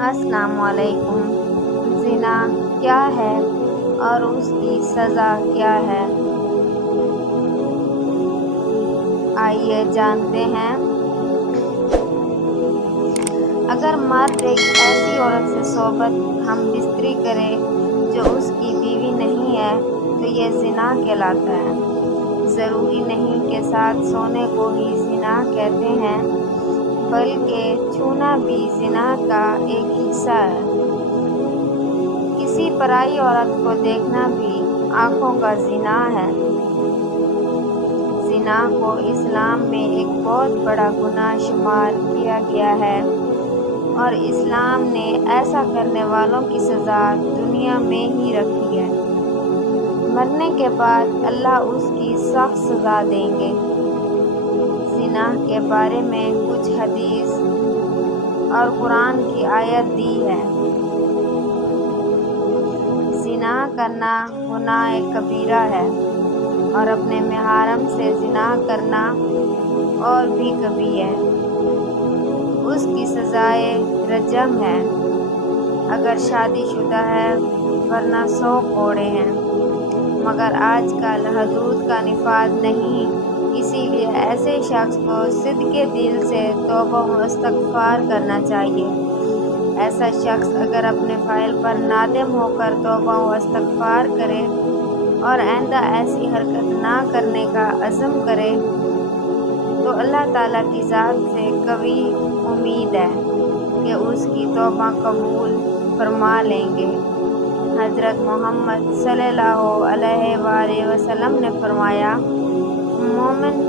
السلام علیکم۔ زنا کیا ہے اور اس کی سزا کیا ہے؟ آئیے جانتے ہیں۔ اگر مرد ایک ایسی عورت سے صحبت ہم بستری کرے جو اس کی بیوی نہیں ہے تو یہ زنا کہلاتا ہے۔ ضروری نہیں کہ ساتھ سونے کو ہی زنا کہتے ہیں، بلکہ چھونا بھی زنا کا ایک حصہ ہے۔ کسی پرائی عورت کو دیکھنا بھی آنکھوں کا زنا ہے۔ زنا کو اسلام میں ایک بہت بڑا گناہ شمار کیا گیا ہے اور اسلام نے ایسا کرنے والوں کی سزا دنیا میں ہی رکھی ہے۔ مرنے کے بعد اللہ اس کی سخت سزا دیں گے۔ زنا کے بارے میں کچھ حدیث اور قرآن کی آیت دی ہے۔ زنا کرنا گناہ کبیرہ ہے اور اپنے محرم سے زنا کرنا اور بھی کبیرہ ہے۔ اس کی سزائے رجم ہے اگر شادی شدہ ہے، ورنہ 100 کوڑے ہیں۔ مگر آج کل حدود کا نفاذ نہیں، اسی لیے ایسے شخص کو صدقے دل سے توبہ و استغفار کرنا چاہیے۔ ایسا شخص اگر اپنے فعل پر نادم ہو کر توبہ و استغفار کرے اور آئندہ ایسی حرکت نہ کرنے کا عزم کرے تو اللہ تعالیٰ کی ذات سے قوی امید ہے کہ اس کی توبہ قبول فرما لیں گے۔ حضرت محمد صلی اللہ علیہ وآلہ وسلم نے فرمایا، مومن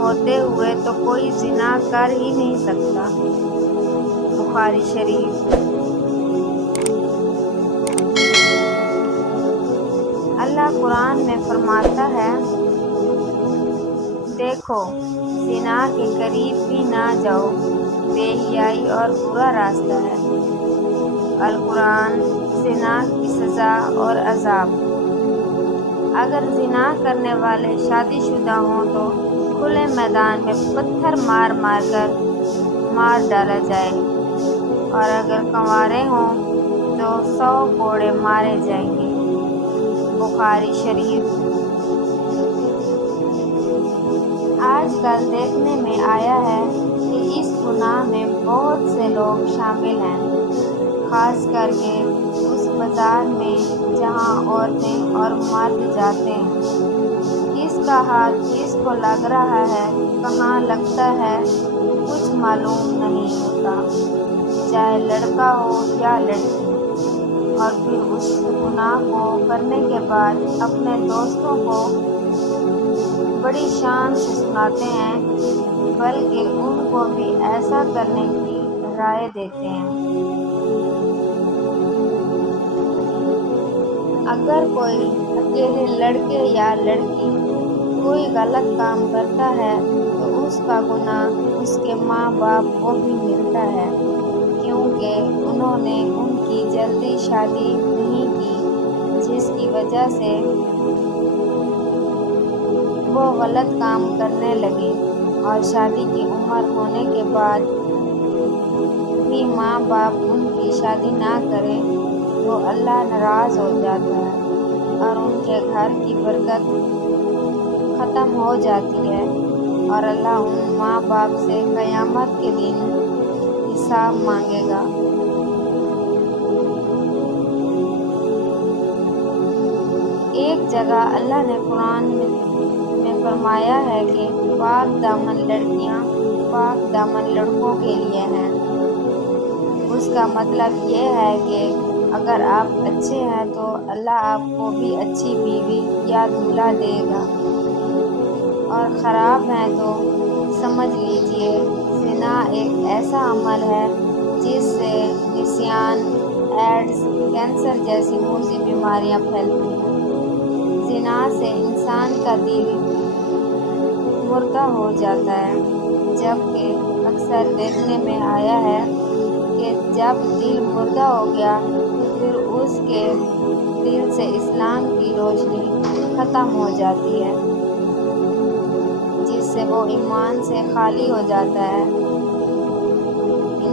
ہوتے ہوئے تو کوئی زنا کر ہی نہیں سکتا۔ بخاری شریف۔ اللہ قرآن میں فرماتا ہے، دیکھو زنا کے قریب بھی نہ جاؤ، بے حیائی اور برا راستہ ہے۔ القرآن۔ زنا کی سزا اور عذاب۔ اگر زنا کرنے والے شادی شدہ ہوں تو کھلے میدان میں پتھر مار مار کر مار ڈالا جائے، اور اگر کنوارے ہوں تو 100 کوڑے مارے جائیں گے۔ بخاری شریف۔ آج کل دیکھنے میں آیا ہے کہ اس گناہ میں بہت سے لوگ شامل ہیں، خاص کر کے اس بازار میں جہاں عورتیں اور مرد جاتے ہیں۔ کس کا ہاتھ کس کو لگ رہا ہے، کہاں لگتا ہے، کچھ معلوم نہیں ہوتا، چاہے لڑکا ہو یا لڑکی۔ اور پھر اس گناہ کو کرنے کے بعد اپنے دوستوں کو بڑی شان سے سناتے ہیں، بلکہ ان کو بھی ایسا کرنے کی رائے دیتے ہیں۔ اگر کوئی اکیلے لڑکے یا لڑکی کوئی غلط کام کرتا ہے تو اس کا گناہ اس کے ماں باپ کو بھی ملتا ہے، کیونکہ انہوں نے ان کی جلدی شادی نہیں کی، جس کی وجہ سے وہ غلط کام کرنے لگے، اور شادی کی عمر ہونے کے بعد بھی ماں باپ ان کی شادی نہ کرے تو اللہ ناراض ہو جاتا ہے اور ان کے گھر کی برکت ختم ہو جاتی ہے، اور اللہ ان ماں باپ سے قیامت کے دن حساب مانگے گا۔ ایک جگہ اللہ نے قرآن میں فرمایا ہے کہ پاک دامن لڑکیاں پاک دامن لڑکوں کے لیے ہیں۔ اس کا مطلب یہ ہے کہ اگر آپ اچھے ہیں تو اللہ آپ کو بھی اچھی بیوی یا دولہا دے گا، اور خراب ہیں تو سمجھ لیجئے زنا ایک ایسا عمل ہے جس سے نسیان، ایڈز، کینسر جیسی موذی بیماریاں پھیلتی ہیں۔ زنا سے انسان کا دل مردہ ہو جاتا ہے، جبکہ اکثر دیکھنے میں آیا ہے کہ جب دل مردہ ہو گیا تو پھر اس کے دل سے اسلام کی روشنی ختم ہو جاتی ہے، جس سے وہ ایمان سے خالی ہو جاتا ہے۔